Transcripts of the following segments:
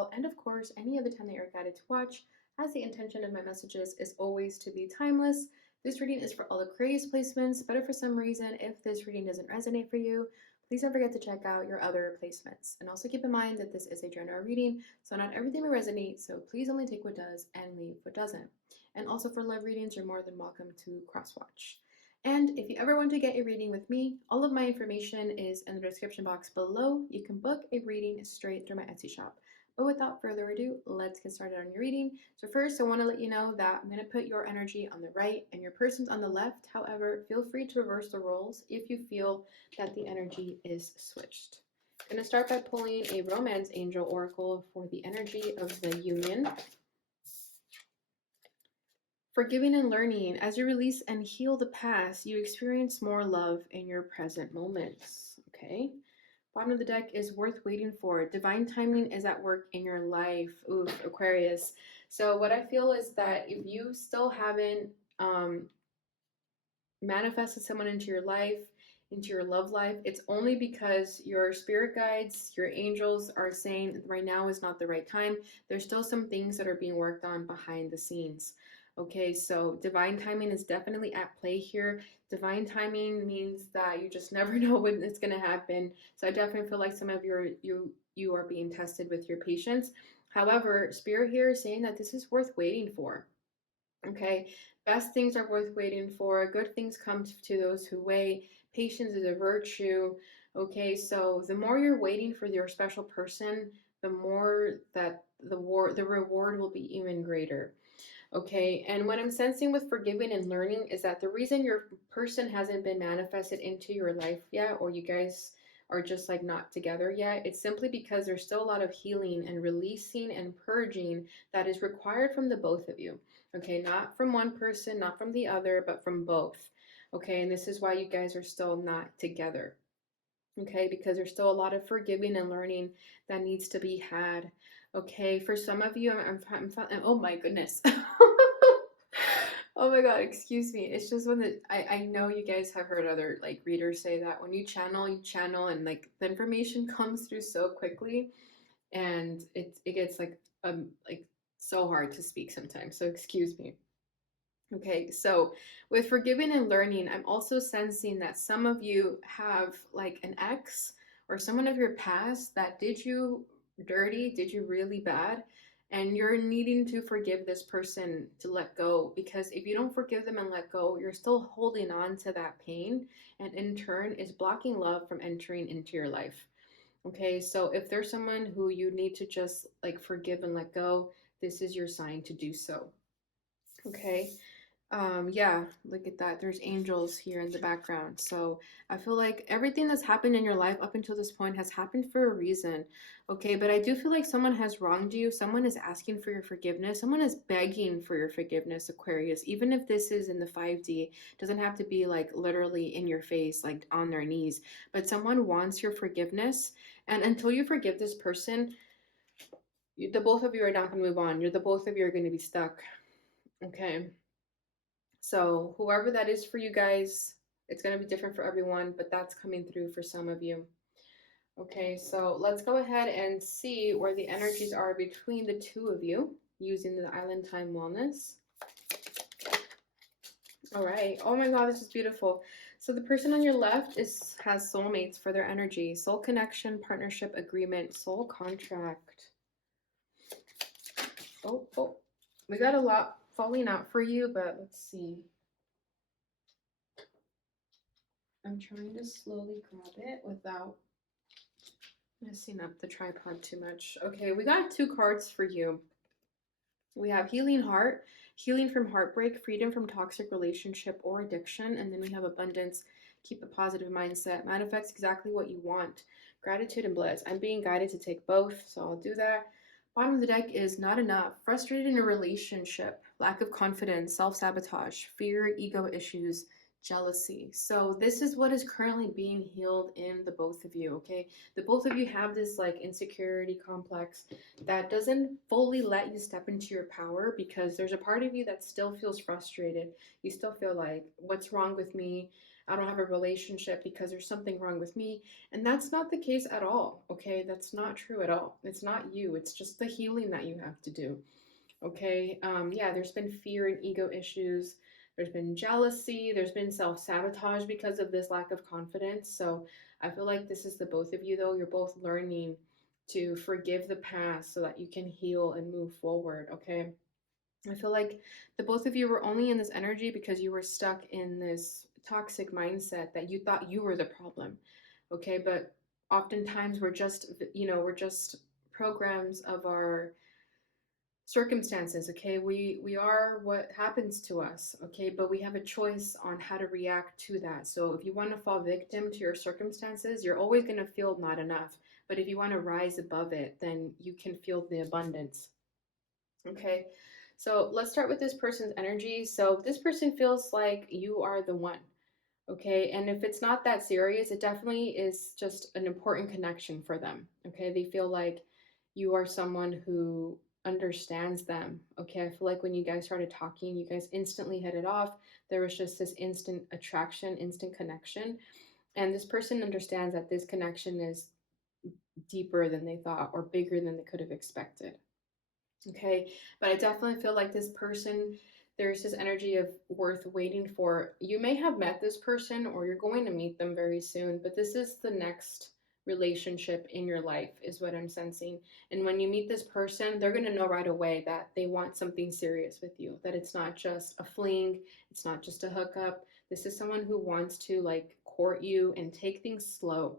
call, and of course, any other time that you're guided to watch, as the intention of my messages is always to be timeless. This reading is for all Aquarius placements, but if for some reason, if this reading doesn't resonate for you, please don't forget to check out your other placements. And also keep in mind that this is a general reading, so not everything will resonate, so please only take what does and leave what doesn't. And also for love readings, you're more than welcome to cross-watch. And if you ever want to get a reading with me, all of my information is in the description box below. You can book a reading straight through my Etsy shop. But without further ado, let's get started on your reading. So first, I want to let you know that I'm going to put your energy on the right and your person's on the left. However, feel free to reverse the roles if you feel that the energy is switched. I'm going to start by pulling a Romance Angel Oracle for the energy of the union. Forgiving and learning. As you release and heal the past, you experience more love in your present moments. Okay. Bottom of the deck is worth waiting for. Divine timing is at work in your life. Ooh, Aquarius. So what I feel is that if you still haven't manifested someone into your life, into your love life, it's only because your spirit guides, your angels are saying right now is not the right time. There's still some things that are being worked on behind the scenes. Okay, so divine timing is definitely at play here. Divine timing means that you just never know when it's going to happen. So I definitely feel like some of you are being tested with your patience. However, spirit here is saying that this is worth waiting for. Okay, best things are worth waiting for. Good things come to those who wait. Patience is a virtue. Okay, so the more you're waiting for your special person, the more that the reward will be even greater. Okay, and what I'm sensing with forgiving and learning is that the reason your person hasn't been manifested into your life yet, or you guys are just like not together yet, it's simply because there's still a lot of healing and releasing and purging that is required from the both of you. Okay, not from one person, not from the other, but from both. Okay, and this is why you guys are still not together. Okay, because there's still a lot of forgiving and learning that needs to be had. Okay, for some of you, I'm oh my goodness. Oh my god, excuse me. It's just when I know you guys have heard other like readers say that when you channel and like the information comes through so quickly and it gets like so hard to speak sometimes. So excuse me. Okay, so with forgiving and learning, I'm also sensing that some of you have like an ex or someone of your past that did you dirty, did you really bad, and you're needing to forgive this person to let go, because if you don't forgive them and let go, you're still holding on to that pain, and in turn is blocking love from entering into your life. Okay, so if there's someone who you need to just like forgive and let go, this is your sign to do so. Okay. Yeah, look at that. There's angels here in the background. So I feel like everything that's happened in your life up until this point has happened for a reason. Okay, but I do feel like someone has wronged you. Someone is asking for your forgiveness. Someone is begging for your forgiveness, Aquarius. Even if this is in the 5D, it doesn't have to be like literally in your face, like on their knees. But someone wants your forgiveness. And until you forgive this person, the both of you are not going to move on. The both of you are going to be stuck. Okay. So whoever that is for you guys, it's going to be different for everyone, but that's coming through for some of you. Okay, so let's go ahead and see where the energies are between the two of you using the Island Time Wellness. All right. Oh my God, this is beautiful. So the person on your left has soulmates for their energy. Soul connection, partnership, agreement, soul contract. Oh, we got a lot falling out for you, but let's see. I'm trying to slowly grab it without messing up the tripod too much. Okay, we got two cards for you. We have Healing Heart, healing from heartbreak, freedom from toxic relationship or addiction, and then we have Abundance, keep a positive mindset, manifest exactly what you want, gratitude and bliss. I'm being guided to take both, so I'll do that. Bottom of the deck is not enough, frustrated in a relationship, lack of confidence, self-sabotage, fear, ego issues, jealousy. So this is what is currently being healed in the both of you. Okay, the both of you have this like insecurity complex that doesn't fully let you step into your power, because there's a part of you that still feels frustrated. You still feel like, what's wrong with me? I don't have a relationship because there's something wrong with me. And that's not the case at all. Okay. That's not true at all. It's not you. It's just the healing that you have to do. Okay. Yeah, there's been fear and ego issues. There's been jealousy. There's been self-sabotage because of this lack of confidence. So I feel like this is the both of you, though. You're both learning to forgive the past so that you can heal and move forward. Okay. I feel like the both of you were only in this energy because you were stuck in this toxic mindset that you thought you were the problem. Okay. But oftentimes we're just programs of our circumstances. Okay, we are what happens to us. Okay, but we have a choice on how to react to that. So if you want to fall victim to your circumstances, you're always going to feel not enough. But if you want to rise above it, then you can feel the abundance. Okay, so let's start with this person's energy. So this person feels like you are the one. Okay, and if it's not that serious, it definitely is just an important connection for them. Okay, they feel like you are someone who understands them. Okay, I feel like when you guys started talking, you guys instantly hit it off. There was just this instant attraction, instant connection. And this person understands that this connection is deeper than they thought or bigger than they could have expected. Okay, but I definitely feel like this person, there's this energy of worth waiting for. You may have met this person or you're going to meet them very soon, but this is the next relationship in your life, is what I'm sensing. And when you meet this person, they're going to know right away that they want something serious with you, that it's not just a fling, it's not just a hookup. This is someone who wants to like court you and take things slow.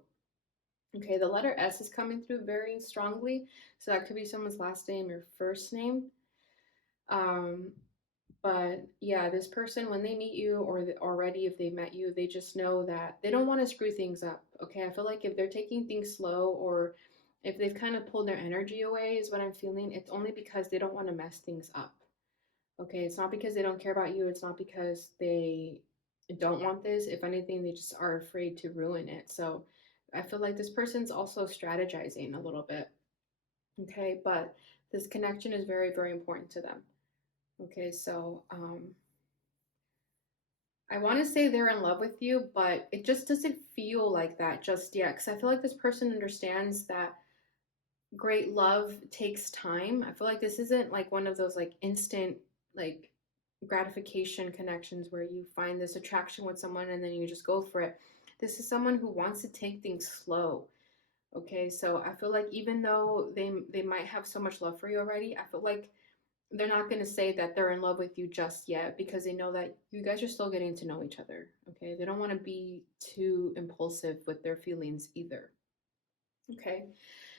Okay, the letter S is coming through very strongly. So that could be someone's last name or first name. Um, but yeah, this person, when they meet you or already if they met you, they just know that they don't want to screw things up. Okay, I feel like if they're taking things slow or if they've kind of pulled their energy away, is what I'm feeling. It's only because they don't want to mess things up. Okay, it's not because they don't care about you. It's not because they don't want this. If anything, they just are afraid to ruin it. So I feel like this person's also strategizing a little bit. Okay, but this connection is very, very important to them. Okay, so I want to say they're in love with you, but it just doesn't feel like that just yet. Because I feel like this person understands that great love takes time. I feel like this isn't like one of those like instant like gratification connections where you find this attraction with someone and then you just go for it. This is someone who wants to take things slow. Okay, so I feel like even though they might have so much love for you already, I feel like they're not going to say that they're in love with you just yet because they know that you guys are still getting to know each other. Okay, they don't want to be too impulsive with their feelings either. Okay,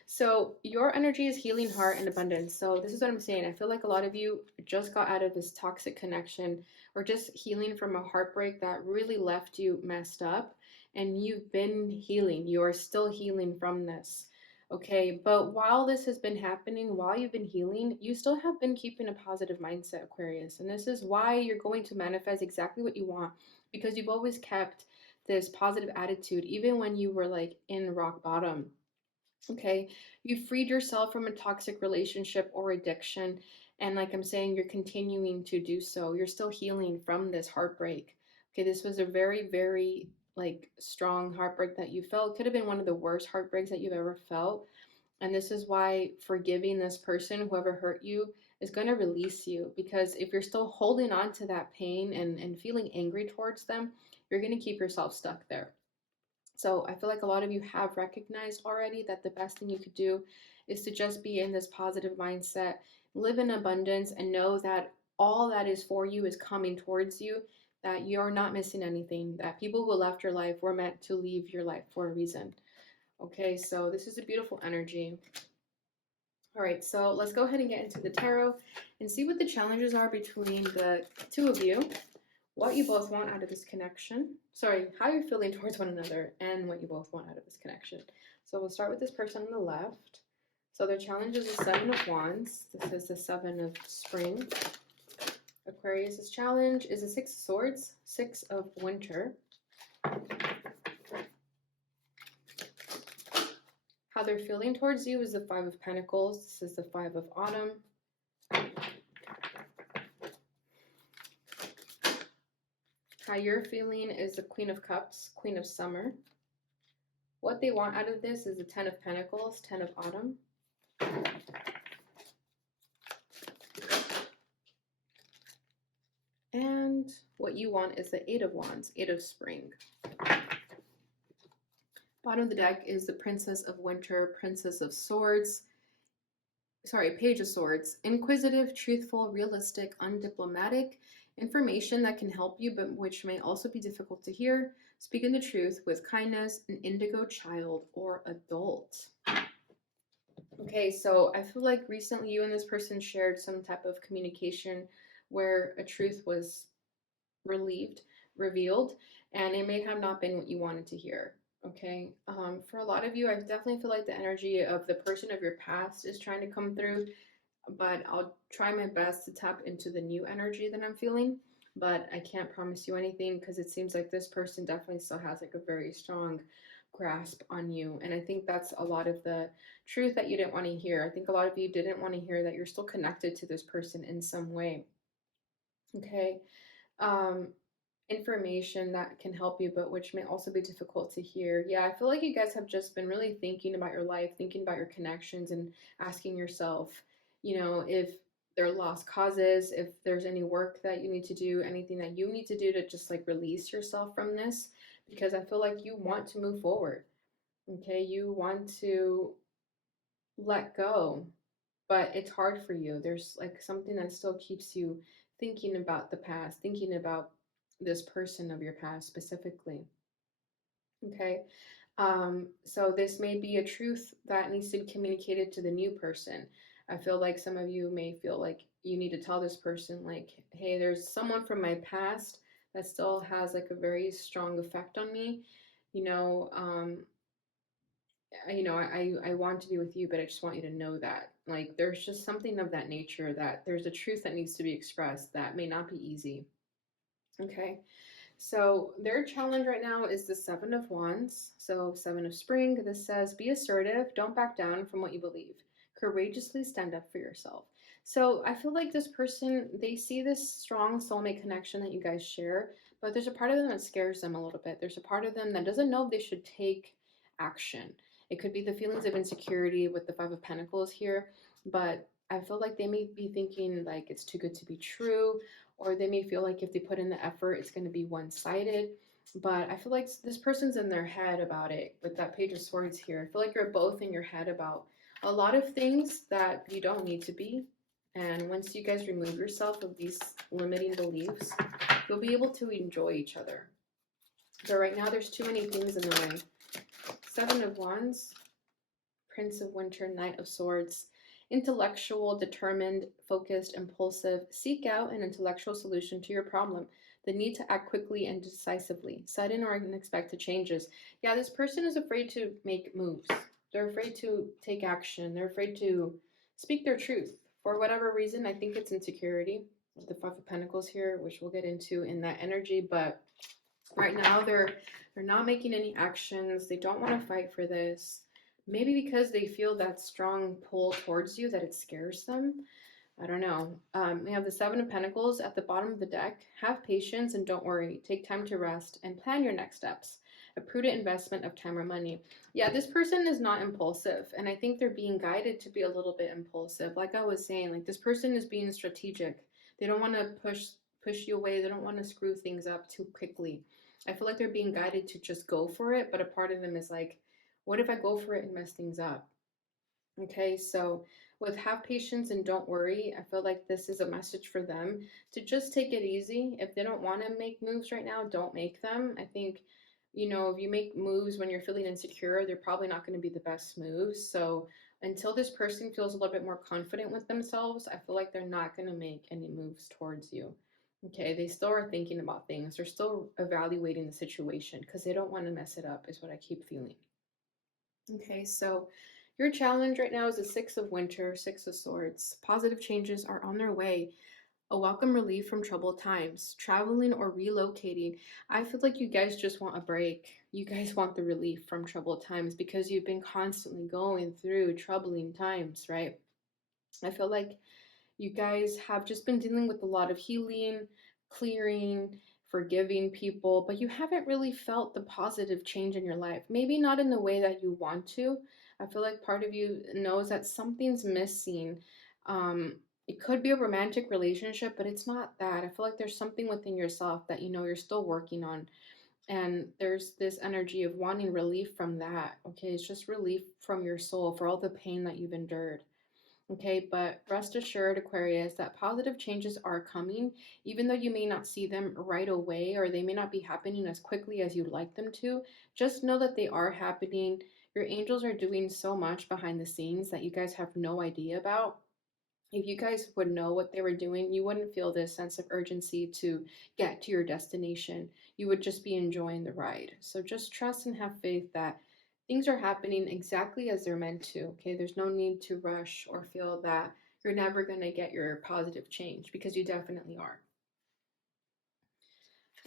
so your energy is healing heart and abundance. So this is what I'm saying. I feel like a lot of you just got out of this toxic connection or just healing from a heartbreak that really left you messed up, and you've been healing. You are still healing from this. Okay, but while this has been happening, while you've been healing, you still have been keeping a positive mindset, Aquarius. And this is why you're going to manifest exactly what you want, because you've always kept this positive attitude even when you were like in rock bottom. Okay, you freed yourself from a toxic relationship or addiction. And like I'm saying, you're continuing to do so. You're still healing from this heartbreak. Okay, this was a very, very like strong heartbreak that you felt. Could have been one of the worst heartbreaks that you've ever felt. And this is why forgiving this person, whoever hurt you, is going to release you. Because if you're still holding on to that pain and feeling angry towards them, you're going to keep yourself stuck there. So I feel like a lot of you have recognized already that the best thing you could do is to just be in this positive mindset, live in abundance, and know that all that is for you is coming towards you, that you're not missing anything, that people who left your life were meant to leave your life for a reason. Okay, so this is a beautiful energy. All right, so let's go ahead and get into the tarot and see what the challenges are between the two of you, what you both want out of this connection. Sorry, how you're feeling towards one another and what you both want out of this connection. So we'll start with this person on the left. So their challenge is the Seven of Wands. This is the Seven of Spring. Aquarius' challenge is the Six of Swords, Six of Winter. How they're feeling towards you is the Five of Pentacles. This is the Five of Autumn. How you're feeling is the Queen of Cups, Queen of Summer. What they want out of this is the Ten of Pentacles, Ten of Autumn. And what you want is the Eight of Wands, Eight of Spring. Bottom of the deck is the Princess of Winter, Princess of Swords. Sorry, Page of Swords. Inquisitive, truthful, realistic, undiplomatic. Information that can help you, but which may also be difficult to hear. Speaking the truth with kindness, an indigo child or adult. Okay, so I feel like recently you and this person shared some type of communication where a truth was revealed, and it may have not been what you wanted to hear. Okay, for a lot of you, I definitely feel like the energy of the person of your past is trying to come through, but I'll try my best to tap into the new energy that I'm feeling, but I can't promise you anything because it seems like this person definitely still has like a very strong grasp on you. And I think that's a lot of the truth that you didn't want to hear. I think a lot of you didn't want to hear that you're still connected to this person in some way. Okay. Information that can help you, but which may also be difficult to hear. Yeah, I feel like you guys have just been really thinking about your life, thinking about your connections, and asking yourself, you know, if there are lost causes, if there's any work that you need to do, anything that you need to do to just like release yourself from this, because I feel like you want to move forward. Okay, you want to let go, but it's hard for you. There's like something that still keeps you thinking about the past, thinking about this person of your past specifically. Okay. So this may be a truth that needs to be communicated to the new person. I feel like some of you may feel like you need to tell this person, like, hey, there's someone from my past that still has like a very strong effect on me. You know, I want to be with you, but I just want you to know that. Like, there's just something of that nature, that there's a truth that needs to be expressed that may not be easy. Okay. So their challenge right now is the Seven of Wands. So Seven of Spring, this says, be assertive, don't back down from what you believe. Courageously stand up for yourself. So I feel like this person, they see this strong soulmate connection that you guys share, but there's a part of them that scares them a little bit. There's a part of them that doesn't know if they should take action. It could be the feelings of insecurity with the Five of Pentacles here, but I feel like they may be thinking like it's too good to be true, or they may feel like if they put in the effort, it's going to be one-sided. But I feel like this person's in their head about it with that Page of Swords here. I feel like you're both in your head about a lot of things that you don't need to be. And once you guys remove yourself of these limiting beliefs, you'll be able to enjoy each other. But right now, there's too many things in the way. Seven of Wands, Prince of Winter, Knight of Swords. Intellectual, determined, focused, impulsive. Seek out an intellectual solution to your problem. The need to act quickly and decisively. Sudden or unexpected changes. Yeah, this person is afraid to make moves. They're afraid to take action. They're afraid to speak their truth. For whatever reason, I think it's insecurity. The Five of Pentacles here, which we'll get into in that energy. But right now, they're not making any actions. They don't want to fight for this. Maybe because they feel that strong pull towards you that it scares them. I don't know. We have the Seven of Pentacles at the bottom of the deck. Have patience and don't worry. Take time to rest and plan your next steps. A prudent investment of time or money. Yeah, this person is not impulsive, and I think they're being guided to be a little bit impulsive. Like I was saying, like this person is being strategic. They don't want to push you away. They don't want to screw things up too quickly. I feel like they're being guided to just go for it, but a part of them is like, what if I go for it and mess things up? Okay, so with have patience and don't worry, I feel like this is a message for them to just take it easy. If they don't want to make moves right now, don't make them. I think, you know, if you make moves when you're feeling insecure, they're probably not going to be the best moves. So until this person feels a little bit more confident with themselves, I feel like they're not going to make any moves towards you. Okay, they still are thinking about things. They're still evaluating the situation because they don't want to mess it up, is what I keep feeling. Okay, so your challenge right now is a Six of Winter, Six of Swords. Positive changes are on their way. A welcome relief from troubled times. Traveling or relocating. I feel like you guys just want a break. You guys want the relief from troubled times because you've been constantly going through troubling times, right? I feel like you guys have just been dealing with a lot of healing, clearing forgiving people, but you haven't really felt the positive change in your life. Maybe not in the way that you want to. I feel like part of you knows that something's missing. It could be a romantic relationship, but it's not that. I feel like there's something within yourself that you know you're still working on. And there's this energy of wanting relief from that. Okay, it's just relief from your soul for all the pain that you've endured. Okay, but rest assured, Aquarius, that positive changes are coming, even though you may not see them right away or they may not be happening as quickly as you'd like them to. Just know that they are happening. Your angels are doing so much behind the scenes that you guys have no idea about. If you guys would know what they were doing, you wouldn't feel this sense of urgency to get to your destination. You would just be enjoying the ride. So just trust and have faith that things are happening exactly as they're meant to. Okay, there's no need to rush or feel that you're never going to get your positive change, because you definitely are.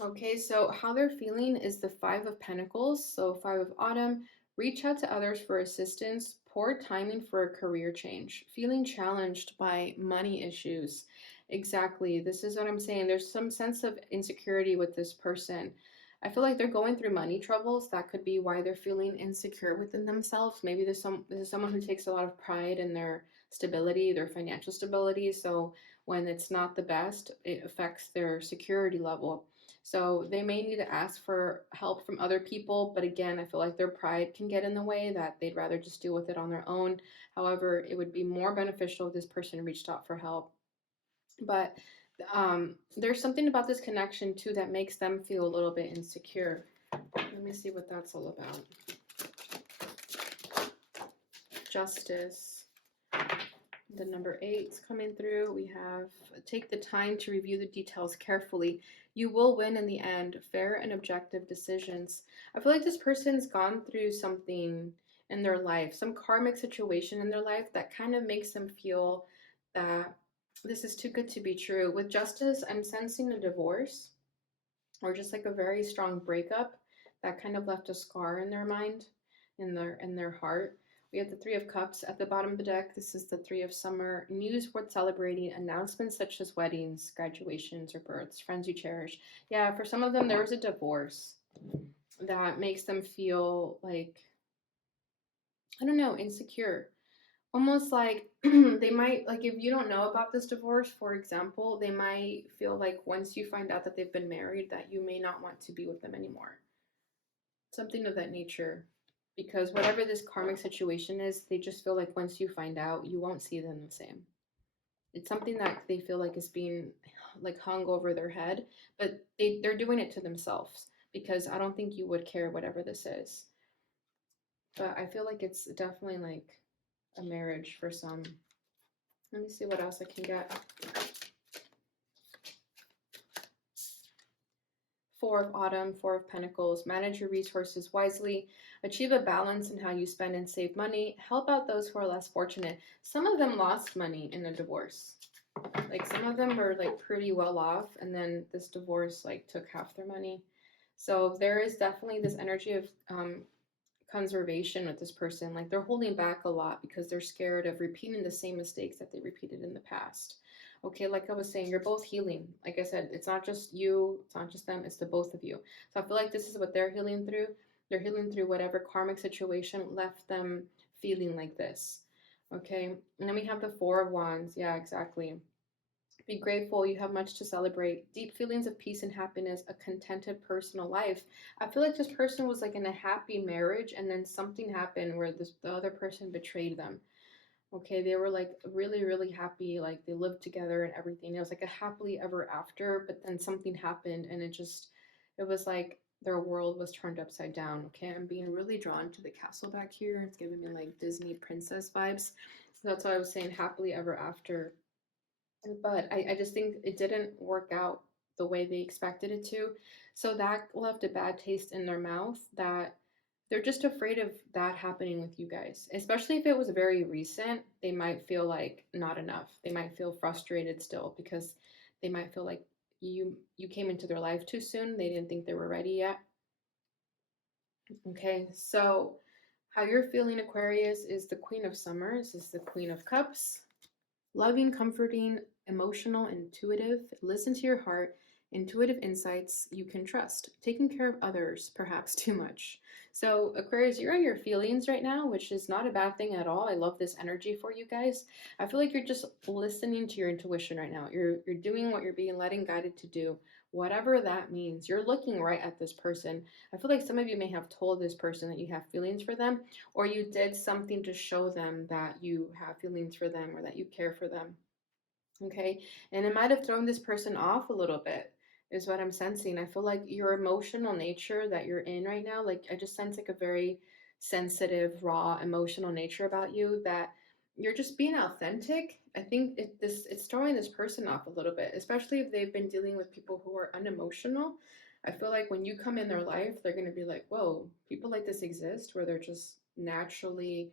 Okay, so how they're feeling is the Five of Pentacles. So, Five of Autumn, reach out to others for assistance, poor timing for a career change, feeling challenged by money issues. Exactly, this is what I'm saying. There's some sense of insecurity with this person. I feel like they're going through money troubles. That could be why they're feeling insecure within themselves. Maybe this is someone who takes a lot of pride in their stability, their financial stability. So when it's not the best, it affects their security level. So they may need to ask for help from other people, but again, I feel like their pride can get in the way, that they'd rather just deal with it on their own. However, it would be more beneficial if this person reached out for help. But there's something about this connection too that makes them feel a little bit insecure. Let me see what that's all about. Justice. The number 8 is coming through. We have take the time to review the details carefully. You will win in the end. Fair and objective decisions. I feel like this person's gone through something in their life, some karmic situation in their life that kind of makes them feel that this is too good to be true. With justice, I'm sensing a divorce or just like a very strong breakup that kind of left a scar in their mind, in their heart. We have the Three of Cups at the bottom of the deck. This is the Three of Summer. News worth celebrating, announcements such as weddings, graduations, or births, friends you cherish. Yeah, for some of them, there was a divorce that makes them feel like, I don't know, insecure. Almost like they might, like, if you don't know about this divorce, for example, they might feel like once you find out that they've been married, that you may not want to be with them anymore. Something of that nature. Because whatever this karmic situation is, they just feel like once you find out, you won't see them the same. It's something that they feel like is being like hung over their head, but they're doing it to themselves, because I don't think you would care whatever this is. But I feel like it's definitely like a marriage for some. Let me see what else I can get. Four of Autumn, Four of Pentacles. Manage your resources wisely. Achieve a balance in how you spend and save money. Help out those who are less fortunate. Some of them lost money in a divorce. Like some of them were like pretty well off, and then this divorce like took half their money. So there is definitely this energy of conservation with this person. Like they're holding back a lot because they're scared of repeating the same mistakes that they repeated in the past. Okay, like I was saying, you're both healing. Like I said, it's not just you, it's not just them, it's the both of you. So I feel like this is what they're healing through. They're healing through whatever karmic situation left them feeling like this. Okay, and then we have the Four of Wands. Yeah, exactly. Be grateful, you have much to celebrate. Deep feelings of peace and happiness, a contented personal life. I feel like this person was like in a happy marriage, and then something happened where the other person betrayed them. Okay, they were like really, really happy, like they lived together and everything. It was like a happily ever after, but then something happened and it was like their world was turned upside down. Okay, I'm being really drawn to the castle back here. It's giving me like Disney princess vibes. So that's why I was saying happily ever after. But I just think it didn't work out the way they expected it to. So that left a bad taste in their mouth, that they're just afraid of that happening with you guys. Especially if it was very recent, they might feel like not enough. They might feel frustrated still, because they might feel like you came into their life too soon. They didn't think they were ready yet. Okay, so how you're feeling, Aquarius, is the Queen of Summers, is the Queen of Cups. Loving, comforting, emotional, intuitive. Listen to your heart. intuitive insights you can trust, taking care of others, perhaps too much. So, Aquarius, you're in your feelings right now, which is not a bad thing at all. I love this energy for you guys. I feel like you're just listening to your intuition right now. You're doing what you're being led and guided to do, whatever that means. You're looking right at this person. I feel like some of you may have told this person that you have feelings for them, or you did something to show them that you have feelings for them or that you care for them. Okay, and it might have thrown this person off a little bit, is what I'm sensing. I feel like your emotional nature that you're in right now, like I just sense like a very sensitive, raw, emotional nature about you, that you're just being authentic. I think it's throwing this person off a little bit, especially if they've been dealing with people who are unemotional. I feel like when you come in their life, they're going to be like, whoa, people like this exist, where they're just naturally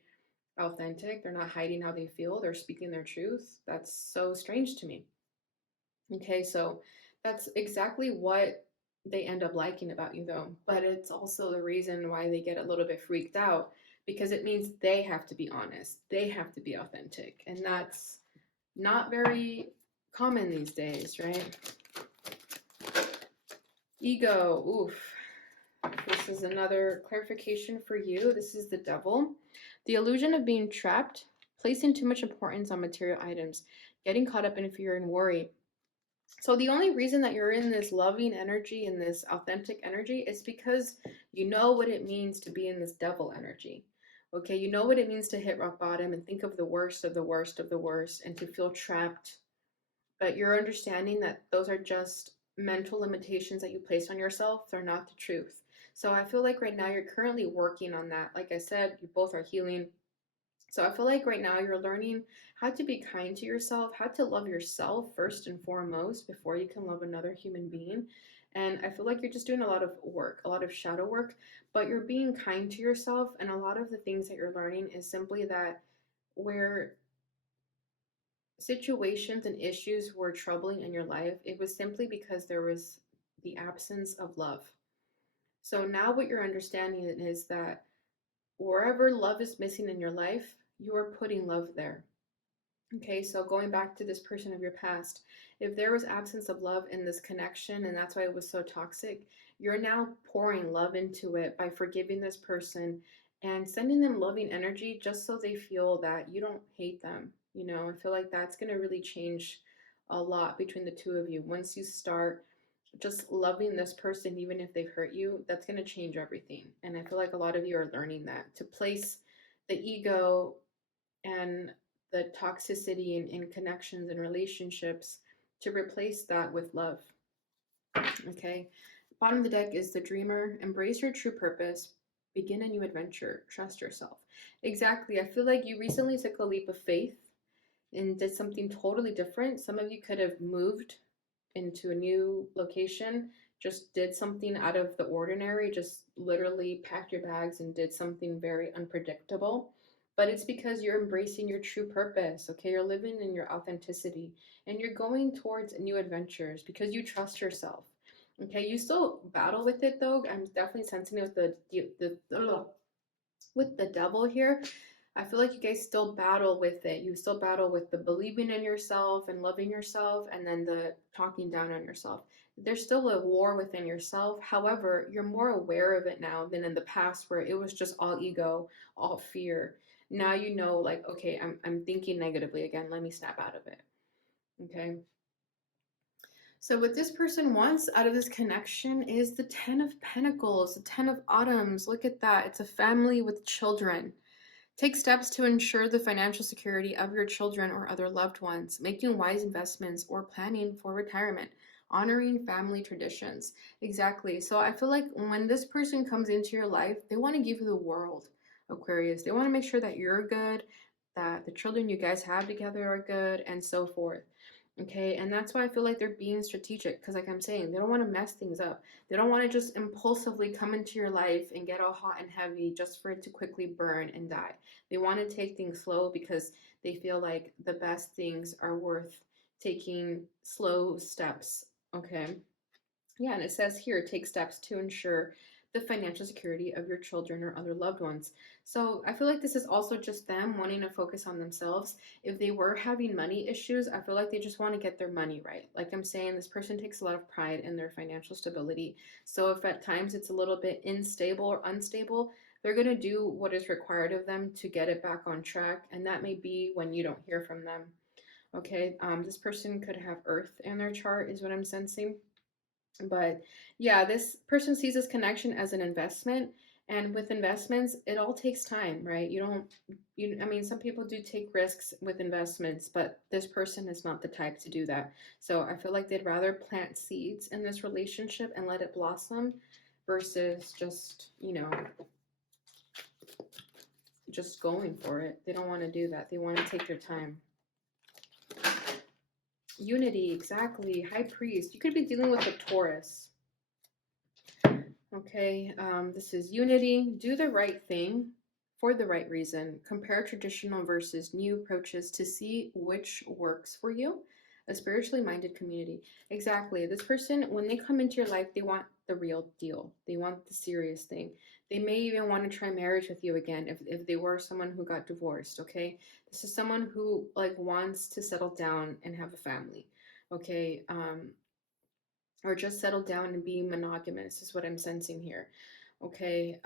authentic. They're not hiding how they feel. They're speaking their truth. That's so strange to me. Okay, so that's exactly what they end up liking about you, though. But it's also the reason why they get a little bit freaked out, because it means they have to be honest. They have to be authentic. And that's not very common these days, right? Ego. Oof. This is another clarification for you. This is the devil. The illusion of being trapped, placing too much importance on material items, getting caught up in fear and worry. So the only reason that you're in this loving energy and this authentic energy is because you know what it means to be in this devil energy. Okay, you know what it means to hit rock bottom and think of the worst of the worst of the worst and to feel trapped. But you're understanding that those are just mental limitations that you place on yourself. They're not the truth. So I feel like right now you're currently working on that. Like I said, you both are healing. So I feel like right now you're learning how to be kind to yourself, how to love yourself first and foremost before you can love another human being. And I feel like you're just doing a lot of work, a lot of shadow work, but you're being kind to yourself. And a lot of the things that you're learning is simply that where situations and issues were troubling in your life, it was simply because there was the absence of love. So now what you're understanding is that wherever love is missing in your life, you are putting love there. Okay, so going back to this person of your past, if there was absence of love in this connection and that's why it was so toxic, you're now pouring love into it by forgiving this person and sending them loving energy just so they feel that you don't hate them. You know, I feel like that's going to really change a lot between the two of you. Once you start just loving this person, even if they've hurt you, that's going to change everything. And I feel like a lot of you are learning that to place the ego and the toxicity in connections and relationships to replace that with love. Okay. Bottom of the deck is the dreamer. Embrace your true purpose. Begin a new adventure. Trust yourself. Exactly. I feel like you recently took a leap of faith and did something totally different. Some of you could have moved into a new location, just did something out of the ordinary, just literally packed your bags and did something very unpredictable. But it's because you're embracing your true purpose, okay? You're living in your authenticity and you're going towards new adventures because you trust yourself. Okay, you still battle with it though. I'm definitely sensing it with the devil here. I feel like you guys still battle with it. You still battle with the believing in yourself and loving yourself and then the talking down on yourself. There's still a war within yourself. However, you're more aware of it now than in the past where it was just all ego, all fear. Now you know, like, okay, I'm thinking negatively again. Let me snap out of it. Okay. So what this person wants out of this connection is the 10 of Pentacles, the 10 of Autumns. Look at that. It's a family with children. Take steps to ensure the financial security of your children or other loved ones, making wise investments or planning for retirement, honoring family traditions. Exactly. So I feel like when this person comes into your life, they want to give you the world, Aquarius. They want to make sure that you're good, that the children you guys have together are good, and so forth. Okay, and that's why I feel like they're being strategic because, like I'm saying, they don't want to mess things up. They don't want to just impulsively come into your life and get all hot and heavy just for it to quickly burn and die. They want to take things slow because they feel like the best things are worth taking slow steps. Okay, yeah, and it says here take steps to ensure the financial security of your children or other loved ones. So I feel like this is also just them wanting to focus on themselves. If they were having money issues, I feel like they just want to get their money right. Like I'm saying, this person takes a lot of pride in their financial stability. So if at times it's a little bit unstable or unstable, they're going to do what is required of them to get it back on track. And that may be when you don't hear from them. Okay, this person could have Earth in their chart, is what I'm sensing. But yeah, this person sees this connection as an investment. And with investments, it all takes time, right? You don't, I mean, some people do take risks with investments, but this person is not the type to do that. So I feel like they'd rather plant seeds in this relationship and let it blossom versus just, just going for it. They don't want to do that. They want to take their time. Unity, exactly. High priest. You could be dealing with a Taurus. Okay, this is unity. Do the right thing for the right reason. Compare traditional versus new approaches to see which works for you. A spiritually minded community. Exactly. This person, when they come into your life, they want the real deal. They want the serious thing. They may even want to try marriage with you again if they were someone who got divorced, okay? This is someone who like wants to settle down and have a family, okay? Or just settle down and be monogamous is what I'm sensing here. Okay.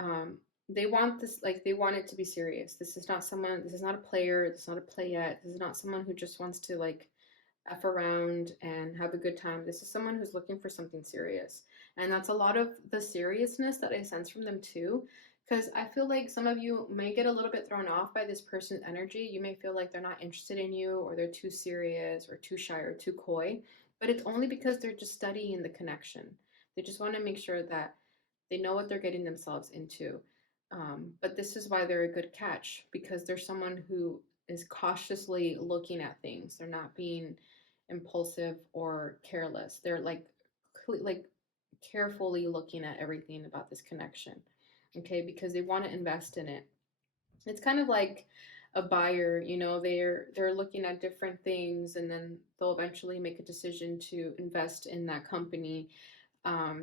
They want this, like, they want it to be serious. This is not someone, this is not a player, this is not a playette, this is not someone who just wants to, like, F around and have a good time. This is someone who's looking for something serious. And that's a lot of the seriousness that I sense from them, too. Because I feel like some of you may get a little bit thrown off by this person's energy. You may feel like they're not interested in you, or they're too serious, or too shy, or too coy. But it's only because they're just studying the connection. They just want to make sure that they know what they're getting themselves into. But this is why they're a good catch, because they're someone who is cautiously looking at things. They're not being impulsive or careless. They're like carefully looking at everything about this connection. Okay, because they want to invest in it. It's kind of like a buyer, they're looking at different things, and then they'll eventually make a decision to invest in that company.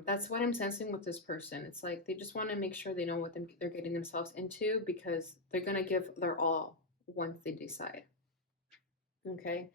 That's what I'm sensing with this person. It's like they just want to make sure they know what they're getting themselves into, because they're going to give their all once they decide. Okay.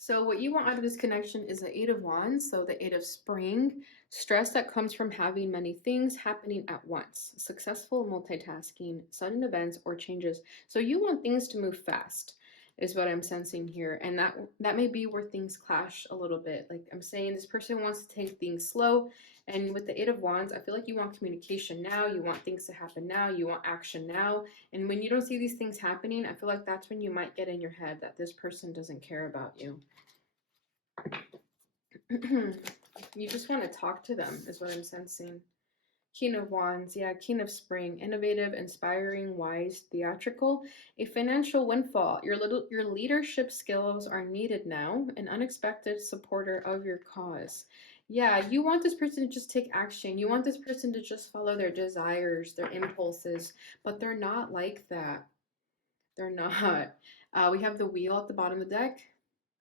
So what you want out of this connection is the Eight of Wands, so the Eight of Spring, stress that comes from having many things happening at once, successful multitasking, sudden events or changes. So you want things to move fast, is what I'm sensing here, and that may be where things clash a little bit. Like I'm saying, this person wants to take things slow, and with the Eight of Wands, I feel like you want communication now, you want things to happen now, you want action now. And when you don't see these things happening, I feel like that's when you might get in your head that this person doesn't care about you. You just want to talk to them, is what I'm sensing. King of Wands, yeah, King of Spring, innovative, inspiring, wise, theatrical, a financial windfall. Your leadership skills are needed now, an unexpected supporter of your cause. Yeah, you want this person to just take action. You want this person to just follow their desires, their impulses, but they're not like that. They're not. We have the wheel at the bottom of the deck.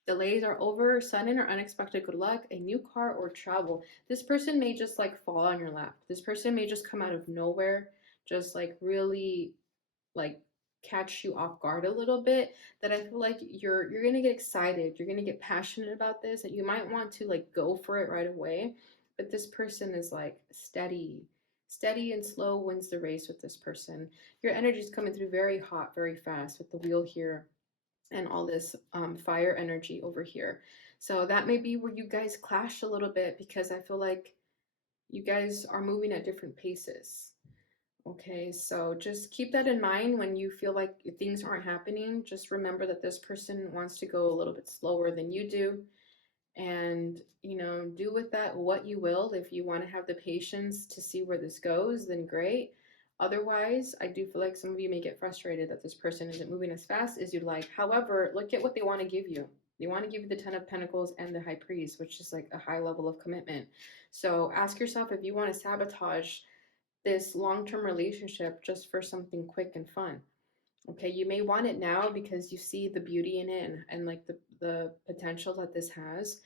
Delays are over, sudden or unexpected good luck, a new car or travel. This person may just like fall on your lap. This person may just come out of nowhere, just like really like catch you off guard a little bit, that I feel like you're gonna get excited, you're gonna get passionate about this, and you might want to like go for it right away. But this person is like steady and slow wins the race with this person. Your energy is coming through very hot, very fast with the wheel here and all this fire energy over here. So that may be where you guys clash a little bit, because I feel like you guys are moving at different paces. Okay, so just keep that in mind when you feel like things aren't happening. Just remember that this person wants to go a little bit slower than you do. And, do with that what you will. If you want to have the patience to see where this goes, then great. Otherwise, I do feel like some of you may get frustrated that this person isn't moving as fast as you'd like. However, look at what they want to give you. They want to give you the Ten of Pentacles and the High Priest, which is like a high level of commitment. So ask yourself if you want to sabotage this long-term relationship just for something quick and fun. Okay, you may want it now because you see the beauty in it, and like the potential that this has,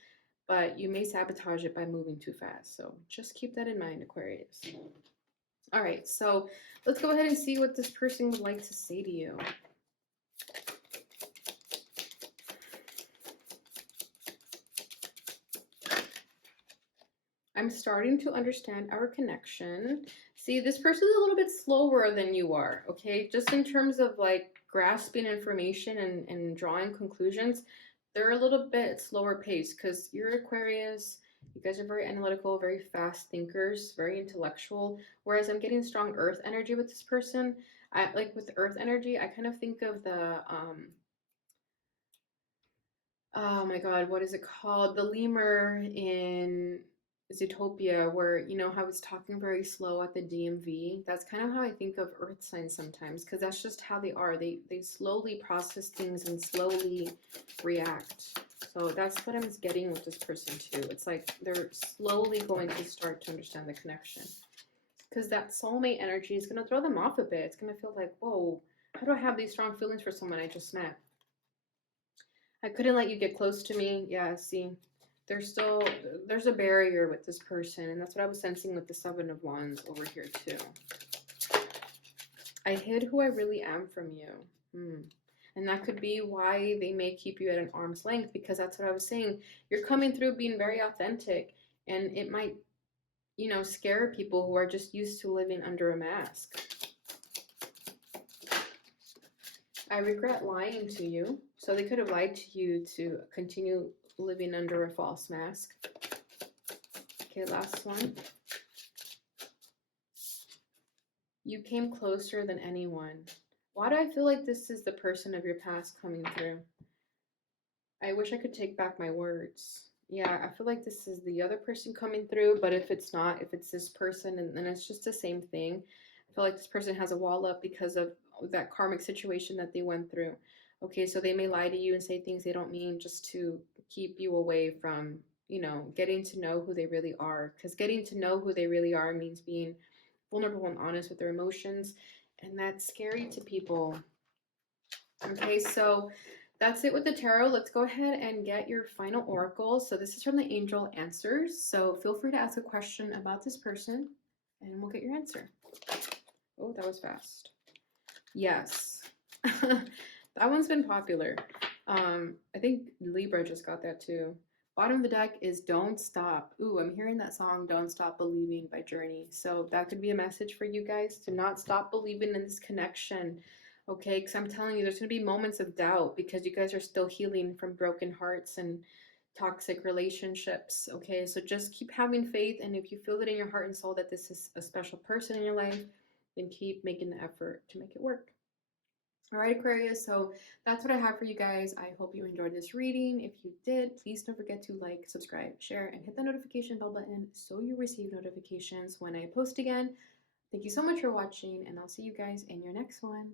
but you may sabotage it by moving too fast. So just keep that in mind, Aquarius. All right, so let's go ahead and see what this person would like to say to you. I'm starting to understand our connection. See, this person is a little bit slower than you are, okay? Just in terms of like grasping information and drawing conclusions, they're a little bit slower paced because you're Aquarius. You guys are very analytical, very fast thinkers, very intellectual. Whereas I'm getting strong earth energy with this person. I like with earth energy, I kind of think of the oh my god, what is it called? The lemur in Zootopia, where you know how it's talking very slow at the DMV. That's kind of how I think of earth signs sometimes, because that's just how they are. They slowly process things and slowly react. So that's what I'm getting with this person too. It's like they're slowly going to start to understand the connection. Because that soulmate energy is going to throw them off a bit. It's going to feel like, whoa, how do I have these strong feelings for someone I just met? I couldn't let you get close to me. Yeah, see, there's a barrier with this person, and that's what I was sensing with the Seven of Wands over here too. I hid who I really am from you. And that could be why they may keep you at an arm's length, because that's what I was saying. You're coming through being very authentic, and it might, you know, scare people who are just used to living under a mask. I regret lying to you. So they could have lied to you to continue living under a false mask. Okay, last one. You came closer than anyone. Why do I feel like this is the person of your past coming through? I wish I could take back my words. Yeah, I feel like this is the other person coming through, but if it's not, if it's this person, and then it's just the same thing. I feel like this person has a wall up because of that karmic situation that they went through. Okay, so they may lie to you and say things they don't mean just to keep you away from, you know, getting to know who they really are. Because getting to know who they really are means being vulnerable and honest with their emotions. And that's scary to people. Okay, so that's it with the tarot. Let's go ahead and get your final oracle. So this is from the Angel Answers. So feel free to ask a question about this person and we'll get your answer. Oh, that was fast. Yes. That one's been popular. I think Libra just got that too. Bottom of the deck is Don't Stop. Ooh, I'm hearing that song Don't Stop Believing by Journey. So that could be a message for you guys to not stop believing in this connection. Okay, because I'm telling you, there's going to be moments of doubt because you guys are still healing from broken hearts and toxic relationships. Okay, so just keep having faith. And if you feel it in your heart and soul that this is a special person in your life, then keep making the effort to make it work. All right, Aquarius, so that's what I have for you guys. I hope you enjoyed this reading. If you did, please don't forget to like, subscribe, share, and hit the notification bell button so you receive notifications when I post again. Thank you so much for watching, and I'll see you guys in your next one.